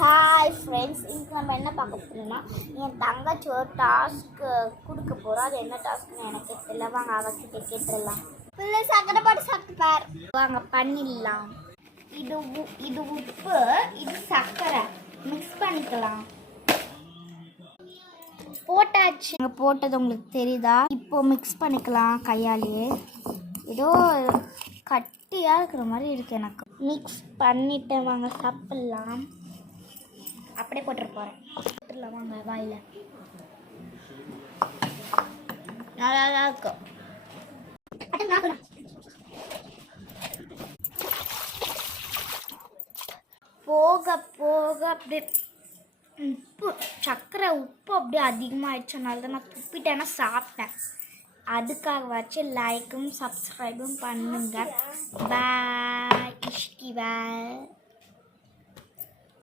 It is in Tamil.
ஹாய் ஃப்ரெண்ட்ஸ், இன்னைக்கு நம்ம என்ன பார்க்க போகிறோம்னா, என் தங்கச்சி ஒரு டாஸ்க்கு கொடுக்க போகிறோம். அது என்ன டாஸ்க்குன்னு எனக்கு தெரியல. வாங்க அவகிட்ட கேட்டுடலாம். பிள்ளை சக்கரை போட்டு சாப்பிட்டுப்பார். வாங்க பண்ணிடலாம். இது உப்பு, இது சர்க்கரை மிக்ஸ் பண்ணிக்கலாம். போட்டாச்சு. போட்டது உங்களுக்கு தெரியுதா? இப்போ மிக்ஸ் பண்ணிக்கலாம் கையாலேயே. ஏதோ கட்டியாக இருக்கிற மாதிரி இருக்குது எனக்கு. மிக்ஸ் பண்ணிட்டேன். வாங்க சாப்பிட்லாம். அப்படியே போட்டுடலாம். வாங்க வாயில். நல்லா இருக்கும். போக போக அப்படியே சர்க்கரை உப்பு அப்படியே அதிகமாகிடுச்சனால தான் நான் துப்பிட்டேன்னா சாப்பிட்டேன். அதுக்காக வச்சு லைக்கும் சப்ஸ்கிரைபும் பண்ணுங்க. பாய்.